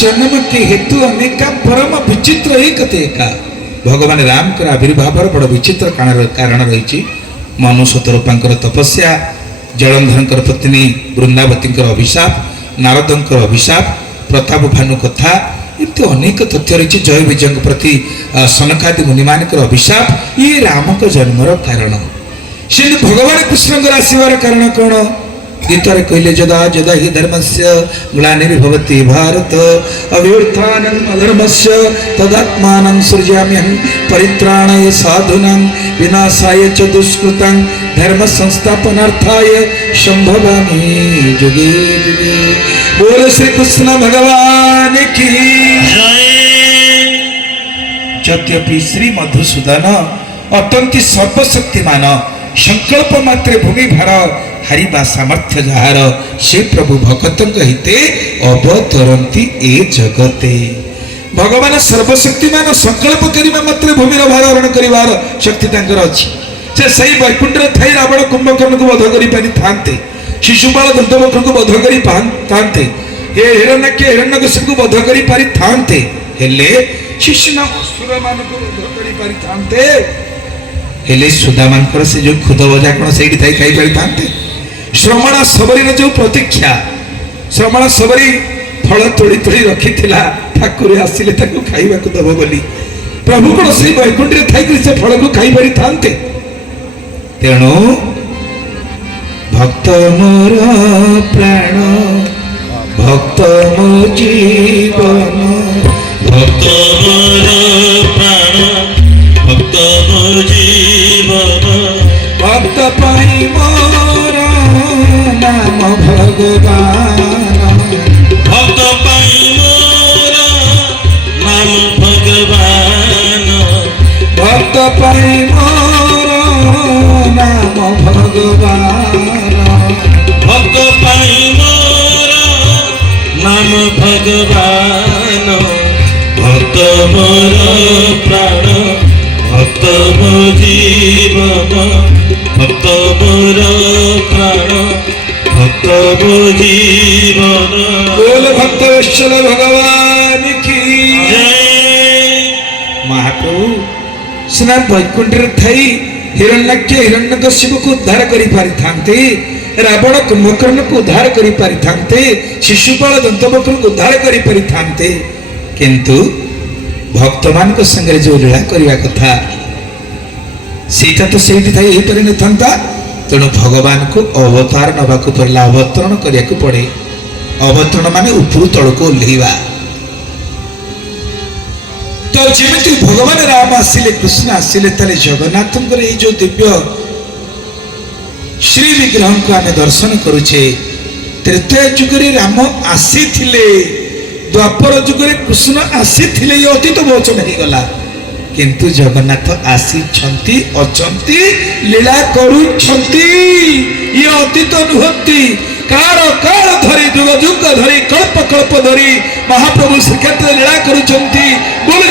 जन्म के हेतु अनेका परम विचित्र एक एका भगवान राम कर आविर्भाव बड़ विचित्र कारण रही मनुष्य रूपांकर तपस्या जलंधर पत्नी वृंदावती अभिशाप नारदंकर अभिशाप प्रताप भानु कथा इतने अनेक तथ्य रही जय विजय प्रति सनकादि मुनिमान अभिशाप ये राम को जन्मर कारण से भगवान कृष्ण आसवर कारण कौन गीतार कहले जदा जदा हि धर्मस्य ग्लानिर्भवति भारत अभ्युत्थानं अधर्मस्य तदात्मानं सृजाम्यहं परित्राणाय साधूनां विनाशाय च दुष्कृतां धर्म संस्थापनार्थाय संभवामि जुगे जुगे। बोल श्री कृष्ण भगवान की जय। यद्यपि श्री मधुसूदन अटंती सर्वशक्तिमान संकल्प मात्रे भूमि भार हारिबा सामर्थ्य जार से प्रभु भगत हिते अवतरती ए जगते भगवान सर्वशक्तिमान संकल्प करने मात्र भूमि भारण कर शक्ति अच्छी से सही वैकुंठ थी रावण कुंभकर्ण को वध कर शिशुपाल दंतवक्र को वध कर हिरण्यक्ष हिरण्यकशिपु को वध कर शिशुना असुर मान वध कर सुदामांकर से जो खुद भजा कौन से खाई पारि श्रमणा सबरी जो प्रतीक्षा श्रमणा सबरी फल तोड़ी तोड़ी रखी ठाकुर आसिले खाइबा को दब बोली प्रभु कौन से वैकुंठ थी से फल को खाई पारि थांते तेणु भक्त मोर प्राण भक्त मो जीवन भक्त मोर प्राण भक्त मो जीवन भक्त पाई मोर नाम भगवान भक्त पाई मोर नाम भगवान भक्त पाई मोर नाम भगवान भक्त पाई मोर नाम भगवान भक्त मोर प्राण भक्त मो जीवन भक्त मोर प्राण भक्त मो जीवन। बोल भक्त वत्सल भगवान की जय। महाप्रभु सिना वैकुंठ थी हिरण्यक्ष हिरण्यकशिपु को उद्धार कर पारि रावण कुंभकर्ण को उद्धार कर पारि शिशुपाल दंतवक्र को उद्धार कर पारि किंतु भक्त मान संगे जो लीला करने कथा सीटा तो से पारि न था तेणु भगवान को अवतार नवा पड़ा अवतरण करने को पड़े अवतरण माने उपरू तल को ओह्लैवा तो जमी भगवान राम आसिले कृष्ण आसिले ताले जगन्नाथ जो दिव्य श्री विग्रह को आम दर्शन करुचे त्रेतया जुगरे राम आसी द्वापर जुगरे कृष्ण आसी ये अतीत वचन हो गला किंतु जगन्नाथ आसी अचंती लीला करुछंती ये अतीत नुहंती काल काल धरी जुग जुग धरी कल्प कल्प धरी महाप्रभु श्रीक्षेत्र लीला करुछंती बोल